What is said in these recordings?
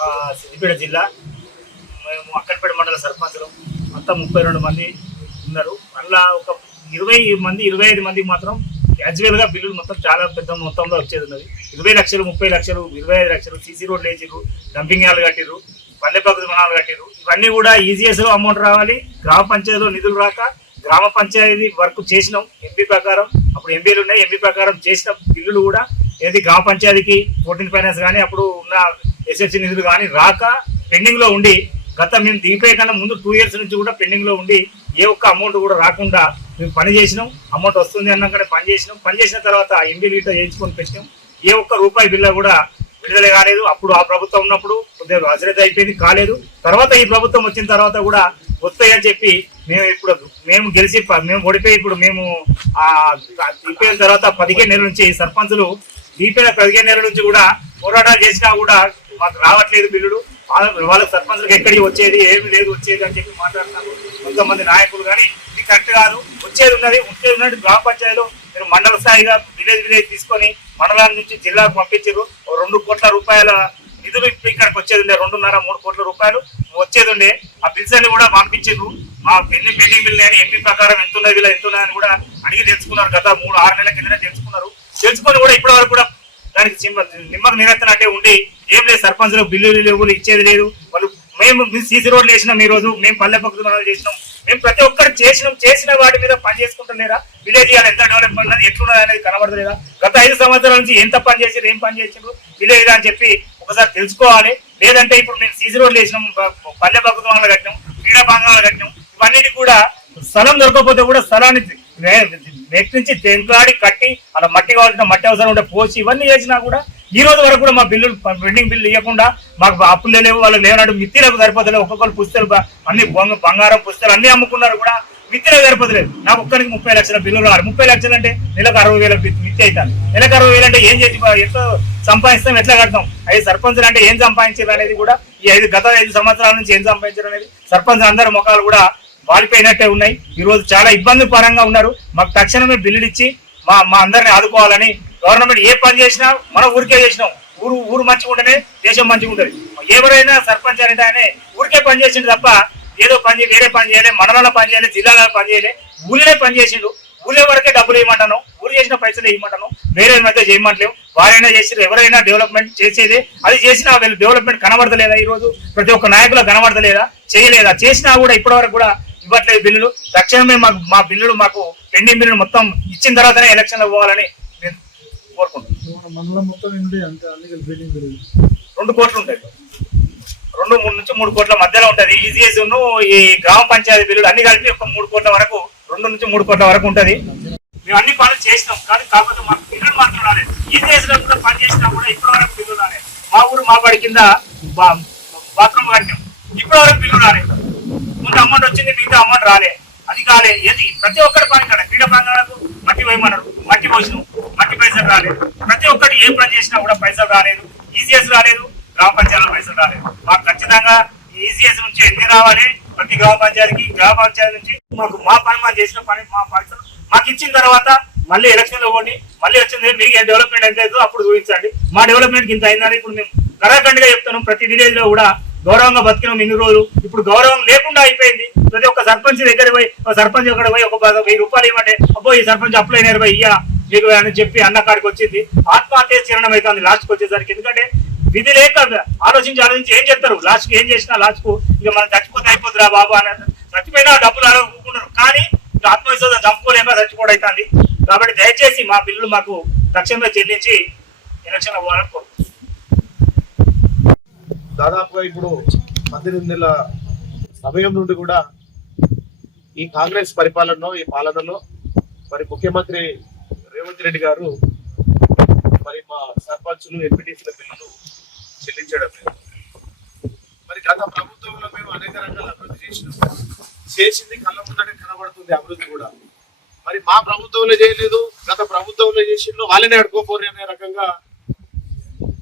ఆ, సిద్దిపేట జిల్లా. మేము అక్కడిపేట మండల సర్పంచులు. అంతా ముప్పై రెండు మంది ఉన్నారు. మళ్ళా ఒక ఇరవై మంది ఇరవై ఐదు మందికి మాత్రం క్యాజువల్గా బిల్లులు మొత్తం చాలా పెద్ద మొత్తంలో వచ్చేది ఉన్నది. ఇరవై లక్షలు ముప్పై లక్షలు ఇరవై ఐదు లక్షలు సీసీ రోడ్లు వేసిర్రు డంపింగ్ యార్డ్లు కట్టిర్రు పల్లె పక్కన మనాలు కట్టిర్రు. ఇవన్నీ కూడా ఈజీఎస్లో అమౌంట్ రావాలి. గ్రామ పంచాయతీలో నిధులు రాక గ్రామ పంచాయతీ వర్క్ చేసినాం. ఎంపీ ప్రకారం అప్పుడు ఎంపీలు ఉన్నాయి. ఎంపీ ప్రకారం చేసిన బిల్లులు కూడా ఏది గ్రామ పంచాయతీకి ఫోర్టీన్ ఫైనాన్స్ కానీ అప్పుడు ఉన్న ఎస్ఎస్సి నిధులు కానీ రాక పెండింగ్లో ఉండి గత మేము దీనిపై కన్నా ముందు టూ ఇయర్స్ నుంచి కూడా పెండింగ్లో ఉండి ఏ ఒక్క అమౌంట్ కూడా రాకుండా మేము పని చేసినాం. అమౌంట్ వస్తుంది అన్నాకనే పని చేసినాం. పని చేసిన తర్వాత ఎంపీ లీటో చేయించుకొని పెట్టినాం. ఏ ఒక్క రూపాయి బిల్లు కూడా విడుదల కాలేదు. అప్పుడు ఆ ప్రభుత్వం ఉన్నప్పుడు కొద్దిగా అశ్రద్ధ అయిపోయింది కాలేదు. తర్వాత ఈ ప్రభుత్వం వచ్చిన తర్వాత కూడా వస్తాయని చెప్పి మేము ఇప్పుడు మేము గెలిచి మేము ఓడిపోయి ఇప్పుడు మేము ఆ అయిపోయిన తర్వాత పదిహేను నెలల నుంచి సర్పంచులు దీపైన పదిహేను నెలల నుంచి కూడా పోరాటాలు చేసినా కూడా మాకు రావట్లేదు బిల్లులు. వాళ్ళ వాళ్ళ సర్పంచులకు ఎక్కడికి వచ్చేది ఏమి లేదు వచ్చేది అని చెప్పి మాట్లాడుతున్నారు. కొంతమంది నాయకులు కానీ ఇది కరెక్ట్ కాదు. వచ్చేది ఉన్నది ఉంచేది ఉన్నది గ్రామ పంచాయతీలో మీరు మండల స్థాయిగా విలేజ్ విలేజ్ తీసుకొని మండలాల నుంచి జిల్లాకు పంపించారు. రెండు కోట్ల రూపాయల నిధులు ఇప్పుడు ఇక్కడికి వచ్చేది ఉండే రెండున్నర మూడు కోట్ల రూపాయలు వచ్చేది ఉండే. ఆ బిల్స్ అన్ని కూడా పంపించారు. మా పెళ్ళి పెండింగ్ బిల్ అని ఎంపీ ప్రకారం ఎంత ఉన్నది వీళ్ళు ఎంత కూడా అడిగి తెలుసుకున్నారు. గత మూడు ఆరు నెలల కింద తెలుసుకున్నారు. తెలుసుకొని కూడా ఇప్పటి వరకు కూడా దానికి చిమ్మ- నిమ్మకు నిరెత్తనట్టే ఉండి ఏం లేదు సర్పంచులు బిల్లులు లేవు ఇచ్చేది లేదు. వాళ్ళు మేము సీసీ రోడ్లు వేసినాం ఈ రోజు మేము పల్లె పక్కన చేసినాం. మేము ప్రతి ఒక్కరు చేసినాం చేసిన వాటి మీద పని చేసుకుంటలేరా? విలేజ్ ఇవాళ ఎంత డెవలప్మెంట్ అనేది ఎట్లున్నది అనేది కనబడలేదా? గత ఐదు సంవత్సరాల నుంచి ఎంత పని చేసారు ఏం పని చేసారు విలేజ్ అని చెప్పి ఒకసారి తెలుసుకోవాలి. లేదంటే ఇప్పుడు మేము సీసీ రోడ్లు వేసినాం పల్లె పక్కన కట్టినాం క్రీడా ప్రాంగణాలు కట్టినాం. ఇవన్నీ కూడా స్థలం దొరకకపోతే కూడా స్థలాన్ని నెక్స్ట్ నుంచి తెంట్లాడి కట్టి అలా మట్టి కావాల్సిన మట్టి అవసరం ఉంటే పోసి ఇవన్నీ చేసినా కూడా ఈ రోజు వరకు కూడా మా బిల్లులు పెండింగ్ బిల్లు ఇవ్వకుండా మాకు అప్పులు లేవు వాళ్ళు లేవనట్టు మిత్తిలకు సరిపోతలేదు ఒక్కొక్కరు పుస్తలు అన్ని బంగారం పుస్తలు అన్ని అమ్ముకున్నారు కూడా మిత్తిలకు సరిపోతలేదు. నాకు ఒక్కరికి ముప్పై లక్షల బిల్లులు రావాలి ముప్పై లక్షలు అంటే నెలకు అరవై వేల మిత్తి అవుతాను నెలకు అరవై వేలు అంటే ఏం చేసి ఎట్లా సంపాదిస్తాం ఎట్లా కడతాం? ఐదు సర్పంచులు అంటే ఏం సంపాదించారు అనేది కూడా ఈ ఐదు గత ఐదు సంవత్సరాల నుంచి ఏం సంపాదించారు అనేది సర్పంచ్ అందరి ముఖాలు కూడా వాడిపోయినట్టే ఉన్నాయి. ఈరోజు చాలా ఇబ్బంది పరంగా ఉన్నారు. మాకు తక్షణమే బిల్లులు ఇచ్చి మా మా అందరిని ఆదుకోవాలని గవర్నమెంట్ ఏ పని చేసినా మన ఊరికే చేసినాం. ఊరు ఊరు మంచిగా ఉంటేనే దేశం మంచిగా ఉంటుంది. ఎవరైనా సర్పంచ్ అనేది ఆయన ఊరికే పని చేసిండు తప్ప ఏదో పని వేరే పని చేయలే మండలంలో పని చేయలే జిల్లాలో పని చేయలే ఊళ్ళే పని చేసిండు. ఊళ్ళే వరకే డబ్బులు ఇవ్వమంటాను. ఊరు చేసిన పైసలు ఇవ్వమంటాను. వేరే మధ్య చేయమంటలేవు వారైనా చేసి ఎవరైనా డెవలప్మెంట్ చేసేది. అది చేసినా వీళ్ళు డెవలప్మెంట్ కనబడతలేదా ఈ రోజు ప్రతి ఒక్క నాయకులు కనబడతలేదా? చేయలేదా? చేసినా కూడా ఇప్పటి వరకు కూడా ఇవ్వట్లేదు బిల్లులు. తక్షణమే మాకు మా బిల్లులు మాకు పెండింగ్ బిల్లులు మొత్తం ఇచ్చిన తర్వాతనే ఎలక్షన్ పోవాలని నేను కోరుకుంటున్నాను. రెండు కోట్లు ఉంటాయి. రెండు మూడు నుంచి మూడు కోట్ల మధ్యలో ఉంటది. ఈజీఎస్ ఈ గ్రామ పంచాయతీ బిల్లులు అన్ని కలిపి ఒక మూడు కోట్ల వరకు రెండు నుంచి మూడు కోట్ల వరకు ఉంటది. మేము అన్ని పనులు చేసినాం. కానీ కాకపోతే మాకు బిల్లులు మాత్రం రాలేదు. ఈజీఎస్లో కూడా పని చేసినా కూడా ఇప్పటి వరకు బిల్లులు రాలేదు. మా ఊరు మా బడి కింద బాత్రూమ్ కట్టాం. ఇప్పటి వరకు బిల్లు రాలేదు. ముందు అమౌంట్ వచ్చింది మిగతా అమౌంట్ రాలే. అది కాలే. ఏది? ప్రతి ఒక్కరి పని కాదు క్రీడా ప్రాంగణాలకు మట్టి వేయమన్నారు మట్టి పోసినాం. మట్టి పైసలు రాలేదు. ప్రతి ఒక్కటి ఏ పని చేసినా కూడా పైసలు రాలేదు. ఈజీఎస్ రాలేదు. గ్రామ పంచాయతీలో పైసలు రాలేదు. మాకు ఖచ్చితంగా ఈజీఎస్ నుంచి ఎన్ని రావాలి? ప్రతి గ్రామ పంచాయతీకి గ్రామ పంచాయతీ నుంచి మాకు మా పని మనం చేసిన పని మా పైసలు మాకు ఇచ్చిన తర్వాత మళ్ళీ ఎలక్షన్లో పోండి. మళ్ళీ వచ్చింది మీకు డెవలప్మెంట్ ఎంత అప్పుడు చూపించండి. మా డెవలప్మెంట్ ఇంత అయిందని ఇప్పుడు మేము కరాఖండ్గా చెప్తాను ప్రతి విలేజ్లో కూడా గౌరవంగా బతికినాం ఇన్ని రోజులు. ఇప్పుడు గౌరవం లేకుండా అయిపోయింది. ప్రతి ఒక్క సర్పంచ్ దగ్గర పోయి ఒక సర్పంచ్ అక్కడ పోయి ఒక వెయ్యి రూపాయలు ఇవ్వమంటే అబ్బో ఈ సర్పంచ్ అప్లై అయినారు ఇయ్యా మీకు అని చెప్పి అన్న కాడికి వచ్చింది. ఆత్మహత్య చిరణం అవుతుంది లాస్ట్కి వచ్చేసరికి. ఎందుకంటే విధి లేక ఆలోచించి ఆలోచించి ఏం చెప్తారు లాస్ట్కి ఏం చేసినా లాస్ట్కు ఇక మనం చచ్చిపోతే అయిపోతురా బాబు అని చచ్చిపోయినా డబ్బులు అనుకుంటున్నారు కానీ ఇక ఆత్మవిశ్వాసం చంపుకోలేక చచ్చిపోవడం అవుతుంది కాబట్టి దయచేసి మా బిల్లులు మాకు తక్షణమే చెల్లించి ఎలక్షన్ అవ్వాలని దాదాపుగా ఇప్పుడు పద్దెనిమిది నెలల సమయం నుండి కూడా ఈ కాంగ్రెస్ పరిపాలనలో ఈ పాలనలో మరి ముఖ్యమంత్రి రేవంత్ రెడ్డి గారు మరి మా సర్పంచులు ఎంపీటీసీల బిల్లులు చెల్లించడం లేదు. మరి గత ప్రభుత్వంలో మేము అనేక రకాల అభివృద్ధి చేసినాం. చేసింది కళ్ళ ముందటే కనబడుతుంది అభివృద్ధి కూడా. మరి మా ప్రభుత్వంలో చేయలేదు గత ప్రభుత్వంలో చేసిన వాళ్ళనే అడుకోపోరు అనే రకంగా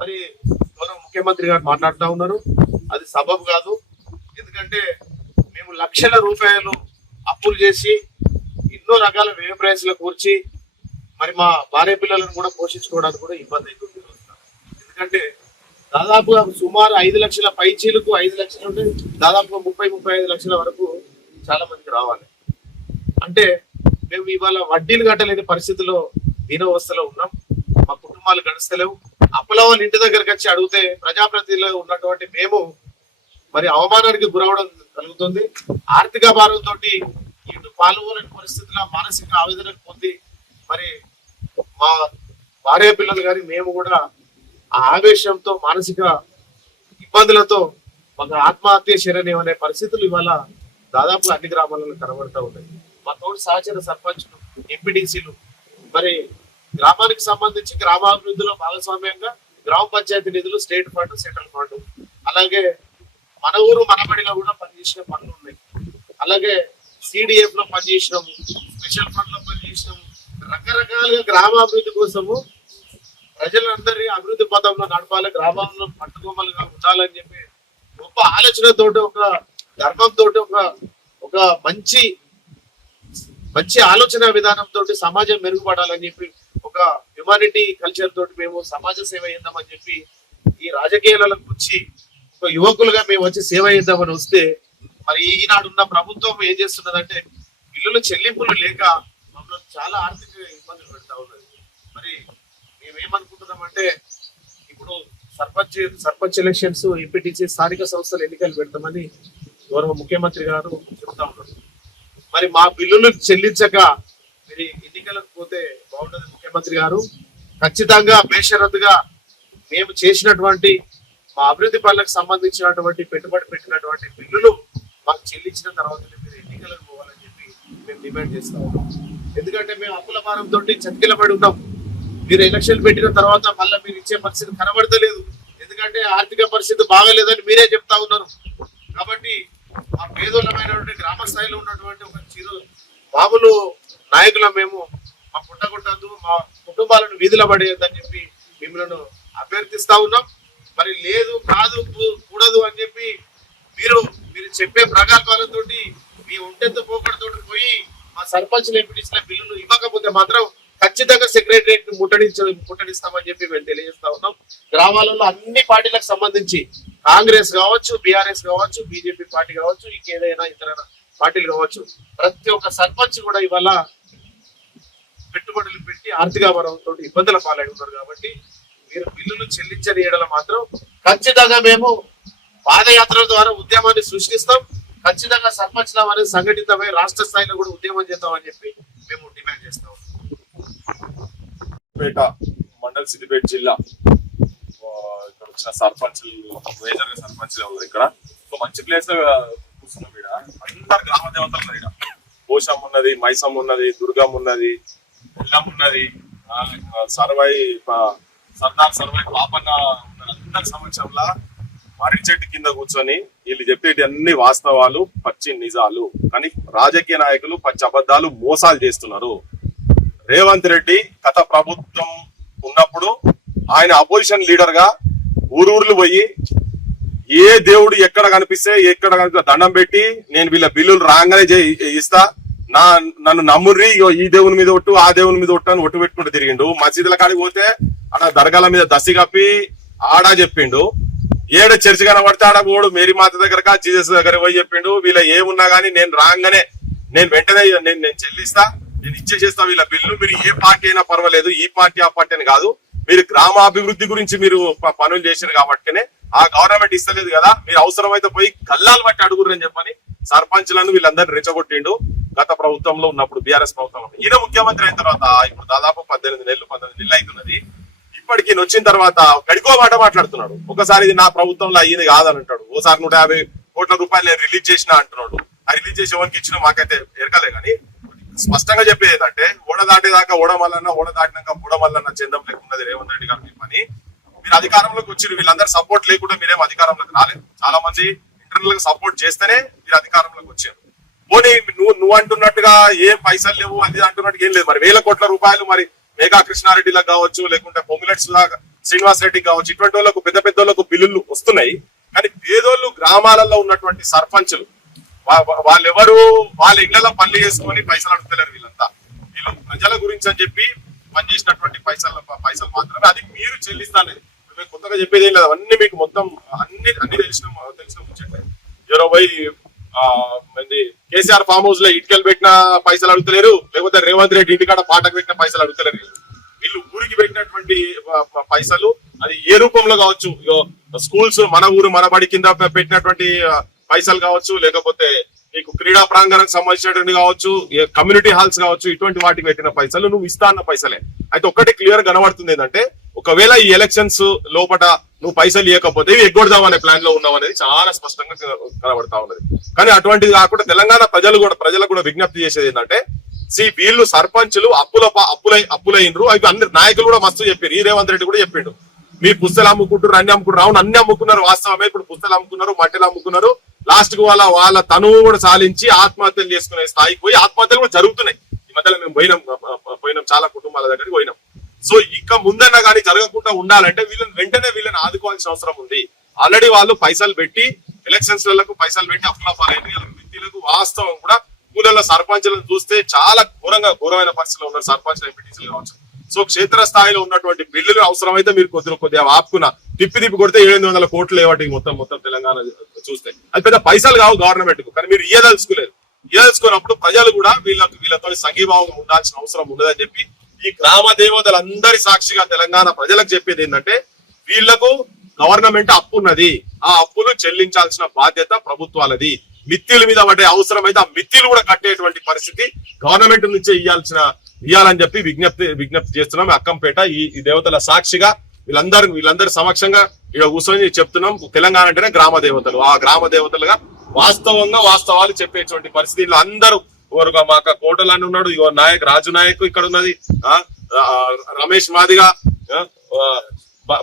మరి ముఖ్యమంత్రి గారు మాట్లాడుతూ ఉన్నారు. అది సబబు కాదు. ఎందుకంటే మేము లక్షల రూపాయలు అప్పులు చేసి ఎన్నో రకాల వ్యయ ప్రయాసాలు కూర్చి మరి మా భార్య పిల్లలను కూడా పోషించుకోవడానికి కూడా ఇబ్బంది అవుతుంది. ఎందుకంటే దాదాపుగా సుమారు ఐదు లక్షల పైచీలకు ఐదు లక్షల నుండి దాదాపుగా ముప్పై ముప్పై ఐదు లక్షల వరకు చాలా మందికి రావాలి. అంటే మేము ఇవాళ వడ్డీలు కట్టలేని పరిస్థితిలో దీనవస్థలో ఉన్నాం. మా కుటుంబాలు గడుస్తలేవు. అప్పుల వాళ్ళ ఇంటి దగ్గరికి వచ్చి అడిగితే ప్రజాప్రతినిధిలో ఉన్నటువంటి మేము మరి అవమానానికి గురవడం కలుగుతుంది ఆర్థిక భారంతో ఇటు పాల్గొనని పరిస్థితిలో మానసిక ఆవేదన పొంది మరి మా భార్య పిల్లలు కానీ మేము కూడా ఆ ఆవేశంతో మానసిక ఇబ్బందులతో ఒక ఆత్మహత్య శరణ్యం అనే పరిస్థితులు ఇవాళ దాదాపు అన్ని గ్రామాలలో కనబడుతూ ఉన్నాయి. మా తోటి సహచర సర్పంచ్లు ఎంపీడీసీలు మరి గ్రామానికి సంబంధించి గ్రామాభివృద్ధిలో భాగస్వామ్యంగా గ్రామ పంచాయతీ నిధులు స్టేట్ ఫండ్ సెంట్రల్ ఫండ్ అలాగే మన ఊరు మనబడిలో కూడా పనిచేసిన పనులు ఉన్నాయి. అలాగే సిడిఎఫ్లో పనిచేసినాము స్పెషల్ ఫండ్లో పనిచేసినాము రకరకాలుగా గ్రామాభివృద్ధి కోసము ప్రజలందరినీ అభివృద్ధి పథంలో నడపాలి గ్రామంలో పట్టుకోమలుగా ఉండాలని చెప్పి గొప్ప ఆలోచనతోటి ఒక ధర్మంతో ఒక ఒక మంచి మంచి ఆలోచన విధానంతో సమాజం మెరుగుపడాలని చెప్పి ఒక హ్యుమానిటీ కల్చర్ తోటి మేము సమాజ సేవ చేద్దామని చెప్పి ఈ రాజకీయాలకు వచ్చి ఒక యువకులుగా మేము వచ్చి సేవ చేద్దామని వస్తే మరి ఈనాడు ఉన్న ప్రభుత్వం ఏం చేస్తున్నదంటే బిల్లుల చెల్లింపులు లేక మమ్మల్ని చాలా ఆర్థిక ఇబ్బందులు పెడతా ఉన్నది. మరి మేమేమనుకుంటున్నామంటే ఇప్పుడు సర్పంచ్ సర్పంచ్ ఎలక్షన్స్ ఎంపీటీసీ స్థానిక సంస్థల ఎన్నికలు పెడతామని గౌరవ ముఖ్యమంత్రి గారు చెప్తా ఉన్నారు. మరి మా బిల్లులు చెల్లించక మీరు ఎన్నికలకు పోతే బాగుండదు ముఖ్యమంత్రి గారు. ఖచ్చితంగా బేషరతుగా మేము చేసినటువంటి మా అభివృద్ధి పనులకు సంబంధించినటువంటి పెట్టుబడి పెట్టినటువంటి బిల్లులు మాకు చెల్లించిన తర్వాత మీరు ఎన్నికలకు పోవాలని చెప్పి మేము డిమాండ్ చేస్తా ఉన్నాం. ఎందుకంటే మేము అప్పుల భారంతో చతికిలబడి ఉన్నాం. మీరు ఎలక్షన్ పెట్టిన తర్వాత మళ్ళీ మీరు ఇచ్చే పరిస్థితి కనబడతలేదు. ఎందుకంటే ఆర్థిక పరిస్థితి బాగాలేదని మీరే చెప్తా ఉన్నారు. కాబట్టి మా పేదోళ్ళమైనటువంటి గ్రామ స్థాయిలో ఉన్నటువంటి ఒక చిరు బాబులు నాయకుల మేము. మా పుట్టగొట్టద్దు మా కుటుంబాలను వీధిలో పడేయద్దని చెప్పి మిమ్మల్ని అభ్యర్థిస్తా ఉన్నాం. మరి లేదు కాదు కూడదు అని చెప్పి మీరు మీరు చెప్పే ప్రగల్భాలతోటి మీ ఒంటెంత పోకడతో పోయి మా సర్పంచ్లు ఎంపీటీసీల బిల్లులు ఇవ్వకపోతే మాత్రం ఖచ్చితంగా సెక్రటరియట్ ముట్టడించ ముట్టడిస్తామని చెప్పి మేము తెలియజేస్తా ఉన్నాం. గ్రామాలలో అన్ని పార్టీలకు సంబంధించి కాంగ్రెస్ కావచ్చు బీఆర్ఎస్ కావచ్చు బీజేపీ పార్టీ కావచ్చు ఇంకేదైనా ఇతర పార్టీలు కావచ్చు ప్రతి ఒక్క సర్పంచ్ కూడా ఇవాళ పెట్టుబడులు పెట్టి ఆర్థిక భారంతో ఇబ్బందుల పాలై ఉన్నారు కాబట్టి మీరు బిల్లులు చెల్లించని ఏడల మాత్రం ఖచ్చితంగా మేము పాదయాత్రల ద్వారా ఉద్యమాన్ని సృష్టిస్తాం. ఖచ్చితంగా సర్పంచ్ అనేది సంఘటితమై రాష్ట్ర స్థాయిలో కూడా ఉద్యమం చేద్దామని చెప్పి మేము డిమాండ్ చేస్తాం మండల్ సిద్దిపేట జిల్లా వచ్చిన సర్పంచ్ మేజర్గా సర్పంచ్ ఇక్కడ? సో మంచి ప్లేస్లో కూర్చున్నాం ఇక్కడ. అందరు గ్రామ దేవతలు ఇక్కడ. పోషం ఉన్నది మైసం ఉన్నది దుర్గం ఉన్నది ఎల్లమ్మ ఉన్నది సర్వై సర్దార్ సర్వై పాపన్న అందరి సమక్షంలో మర్రి చెట్టు కింద కూర్చొని వీళ్ళు చెప్పేటి అన్ని వాస్తవాలు పచ్చి నిజాలు. కానీ రాజకీయ నాయకులు పచ్చి అబద్ధాలు మోసాలు చేస్తున్నారు. రేవంత్ రెడ్డి గత ప్రభుత్వం ఉన్నప్పుడు ఆయన అపోజిషన్ లీడర్గా ఊరూర్లు పోయి ఏ దేవుడు ఎక్కడ కనిపిస్తే ఎక్కడ కనిపిస్తే దండం పెట్టి నేను వీళ్ళ బిల్లులు రాగానే ఇస్తా. నా నన్ను నమ్ముర్రి ఇగో ఈ దేవుని మీద ఒట్టు ఆ దేవుని మీద ఒట్టు అని ఒట్టు పెట్టుకుంటూ తిరిగిండు. మసీదుల కాడికి పోతే ఆడ దర్గాల మీద దసి కప్పి ఆడా చెప్పిండు. ఏడ చర్చి కనబడితే ఆడ పోడు మేరీ మాత దగ్గర జీసస్ దగ్గర పోయి చెప్పిండు. వీళ్ళ ఏమున్నా గానీ నేను రాగానే నేను వెంటనే నేను నేను చెల్లిస్తా నేను ఇచ్చేసేస్తా వీళ్ళ బిల్లు. మీరు ఏ పార్టీ అయినా పర్వాలేదు ఈ పార్టీ ఆ పార్టీ అని కాదు. మీరు గ్రామాభివృద్ధి గురించి మీరు పనులు చేశారు కాబట్టినే ఆ గవర్నమెంట్ ఇస్తలేదు కదా మీరు అవసరమైతే పోయి గల్లాలు బట్టి అడుగురని చెప్పని సర్పంచ్లను వీళ్ళందరినీ రెచ్చగొట్టిండు గత ప్రభుత్వంలో ఉన్నప్పుడు బీఆర్ఎస్ ప్రభుత్వంలో. ఈయన ముఖ్యమంత్రి అయిన తర్వాత ఇప్పుడు దాదాపు పద్దెనిమిది నెలలు పంతొమ్మిది నెలలు అవుతున్నది. ఇప్పటికి వచ్చిన తర్వాత గడికో మాట మాట్లాడుతున్నాడు. ఒకసారి ఇది నా ప్రభుత్వంలో అయ్యింది కాదని అంటాడు ఓసారి నూట యాభై కోట్ల రూపాయలు నేను రిలీజ్ చేసిన అంటున్నాడు. ఆ రిలీజ్ చేసి ఎవరికి ఇచ్చినా మాకైతే ఎరకలే కానీ స్పష్టంగా చెప్పేది ఏంటంటే ఓడ దాటేదాకా ఓడమల్లన్న ఓడ దాటినాక బుడమల్లన్న చందం లేకున్నది రేవంత్ రెడ్డి గారి పని మీరు అధికారంలోకి వచ్చి వీళ్ళందరూ సపోర్ట్ లేకుండా మీరేం అధికారంలోకి రాలేదు. చాలా మంది ఇంటర్నల్గా సపోర్ట్ చేస్తేనే మీరు అధికారంలోకి వచ్చారు. పోనీ నువ్వు నువ్వు అంటున్నట్టుగా ఏం పైసలు లేవు అది అంటున్నట్టు ఏం లేదు. మరి వేల కోట్ల రూపాయలు మరి మేఘా కృష్ణారెడ్డిలకు కావచ్చు లేకుంటే పొమ్మిలెట్స్ శ్రీనివాస్ రెడ్డికి కావచ్చు ఇటువంటి వాళ్ళకు పెద్ద పెద్ద వాళ్ళకు బిల్లులు వస్తున్నాయి. కానీ పేదోళ్ళు గ్రామాలలో ఉన్నటువంటి సర్పంచులు వాళ్ళెవరు వాళ్ళ ఇళ్ళలో పనులు చేసుకొని పైసలు అడుగుతలేరు వీళ్ళంతా. వీళ్ళు ప్రజల గురించి అని చెప్పి పనిచేసినటువంటి పైసలు పైసలు మాత్రమే అది మీరు చెల్లిస్తానే. మేము కొత్తగా చెప్పేది ఏం లేదు. అవన్నీ మీకు మొత్తం అన్ని అన్ని తెలిసిన తెలిసిన ముచ్చట్లే. ఎవరో పోయి ఆ, కేసీఆర్ ఫామ్ హౌస్లో ఇటుకలు పెట్టిన పైసలు అడుగుతలేరు. లేకపోతే రేవంత్ రెడ్డి ఇంటికాడ పాటకు పెట్టిన పైసలు అడుగుతలేరు వీళ్ళు. ఊరికి పెట్టినటువంటి పైసలు అది ఏ రూపంలో కావచ్చు? స్కూల్స్ మన ఊరు మన బడి కింద పెట్టినటువంటి పైసలు కావచ్చు లేకపోతే నీకు క్రీడా ప్రాంగణానికి సంబంధించినటువంటి కావచ్చు కమ్యూనిటీ హాల్స్ కావచ్చు ఇటువంటి వాటికి పెట్టిన పైసలు నువ్వు ఇస్తా అన్న పైసలే. అయితే ఒక్కటి క్లియర్ కనబడుతుంది ఏంటంటే ఒకవేళ ఈ ఎలక్షన్స్ లోపట నువ్వు పైసలు ఇవ్వకపోతే ఇవి ఎగ్గొడదాం అనే ప్లాన్లో ఉన్నావు అనేది చాలా స్పష్టంగా కనబడతా ఉన్నది. కానీ అటువంటిది కాకుండా తెలంగాణ ప్రజలు కూడా ప్రజలకు కూడా విజ్ఞప్తి చేసేది ఏంటంటే సి వీళ్ళు సర్పంచులు అప్పుల అప్పులై అప్పులైనరు అవి అందరి నాయకులు కూడా మస్తు చెప్పారు ఈ రేవంత్ రెడ్డి కూడా చెప్పిండు మీ పుస్తలు అమ్ముకుంటారు అన్ని అమ్ముకుంటారు అవును అన్ని అమ్ముకున్నారు వాస్తవమే ఇప్పుడు పుస్తలు అమ్ముకున్నారు మట్టెలు అమ్ముకున్నారు లాస్ట్కు వాళ్ళ వాళ్ళ తనువు కూడా సాధించి ఆత్మహత్యలు చేసుకునే స్థాయికి పోయి ఆత్మహత్యలు కూడా జరుగుతున్నాయి. ఈ మధ్యలో మేము పోయినాం పోయినాం చాలా కుటుంబాల దగ్గరికి పోయినాం. సో ఇక ముందన్నా కానీ జరగకుండా ఉండాలంటే వీళ్ళని వెంటనే వీళ్ళని ఆదుకోవాల్సిన అవసరం ఉంది. ఆల్రెడీ వాళ్ళు పైసలు పెట్టి ఎలక్షన్స్లకు పైసలు పెట్టి అప్పుల వ్యక్తులకు వాస్తవం కూడా ఊళ్ళలో సర్పంచులను చూస్తే చాలా ఘోరంగా ఘోరమైన పరిస్థితిలో ఉన్నారు సర్పంచ్ ఎంపీటీసీలు కావచ్చు. సో క్షేత్ర స్థాయిలో ఉన్నటువంటి బిల్లులు అవసరమైతే మీరు కొద్దిగా కొద్దిగా ఆపుకున్న తిప్పి తిప్పి కొడితే ఏడు వందల కోట్లు లేవాటి మొత్తం మొత్తం తెలంగాణ చూస్తే. అది పెద్ద పైసలు కావు గవర్నమెంట్కు కానీ మీరు ఇయ్యదలుచుకోలేదు. ఇయ్యదలుచుకున్నప్పుడు ప్రజలు కూడా వీళ్ళకు వీళ్ళతో సంఘీభావంగా ఉండాల్సిన అవసరం ఉండదని చెప్పి ఈ గ్రామ దేవతలందరి సాక్షిగా తెలంగాణ ప్రజలకు చెప్పేది ఏంటంటే వీళ్ళకు గవర్నమెంట్ అప్పు ఉన్నది. ఆ అప్పులు చెల్లించాల్సిన బాధ్యత ప్రభుత్వాలది. మిత్తిల మీద పడే అవసరం అయితే ఆ మిత్తిలు కూడా కట్టేటువంటి పరిస్థితి గవర్నమెంట్ నుంచే ఇవ్వాల్సిన ఇవ్వాలని చెప్పి విజ్ఞప్తి విజ్ఞప్తి చేస్తున్నాం. అక్కంపేట ఈ దేవతల సాక్షిగా వీళ్ళందరూ వీళ్ళందరి సమక్షంగా ఇక్కడ కూర్చొని చెప్తున్నాం. తెలంగాణ అంటేనే గ్రామ దేవతలు. ఆ గ్రామ దేవతలుగా వాస్తవంగా వాస్తవాలు చెప్పేటువంటి పరిస్థితి అందరూ ఎవరుగా మాక కోటలని ఉన్నాడు ఇగో నాయక్ రాజు నాయక్ ఇక్కడ ఉన్నది. ఆ రమేష్ మాదిగా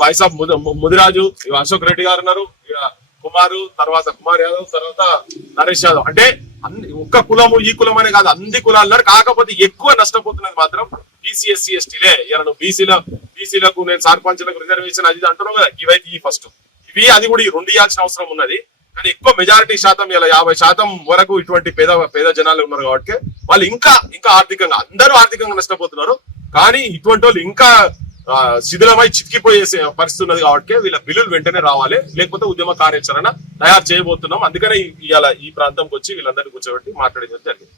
బైసాబ్ ము- ముదిరాజు అశోక్ రెడ్డి గారు ఉన్నారు ఇక కుమారు తర్వాత కుమార్ యాదవ్ తర్వాత నరేష్ యాదవ్. అంటే అన్ని ఒక్క కులము ఈ కులం అనే కాదు అన్ని కులాలు ఉన్నారు. కాకపోతే ఎక్కువ నష్టపోతున్నది మాత్రం బీసీఎస్సీ ఎస్టీలే. ఇలా నువ్వు బీసీలో బీసీలకు నేను సర్పంచ్లకు రిజర్వేషన్ అది ఇది అంటున్నావు కదా ఇవైతే ఈ ఫస్ట్ ఇవి అది కూడా ఈ రెండు ఇవ్వాల్సిన అవసరం ఉన్నది. కానీ ఎక్కువ మెజారిటీ శాతం ఇలా యాభై శాతం వరకు ఇటువంటి పేద పేద జనాలు ఉన్నారు కాబట్టి వాళ్ళు ఇంకా ఇంకా ఆర్థికంగా అందరూ ఆర్థికంగా నష్టపోతున్నారు. కానీ ఇటువంటి వాళ్ళు ఇంకా శిథిలమై చిక్కిపోయే పరిస్థితి ఉన్నది కాబట్టి వీళ్ళ బిల్లులు వెంటనే రావాలి. లేకపోతే ఉద్యమ కార్యాచరణ తయారు చేయబోతున్నాం. అందుకనే ఇవాళ ఈ ప్రాంతంకి వచ్చి వీళ్ళందరినీ కూర్చోబెట్టి మాట్లాడేది జరిగింది.